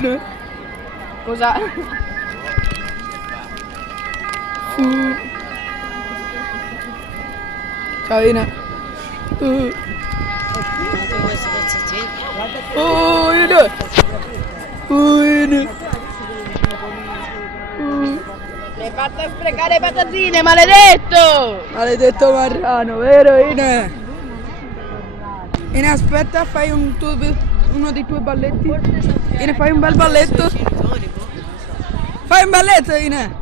Ine. Cosa? Ciao Ine. Oh Ine. Ine. Mi hai fatto sprecare le patatine, maledetto! Maledetto marrano, vero Ine? Ine, aspetta, fai uno dei tuoi balletti. Ine, fai un bel balletto. Fai un balletto, Ine.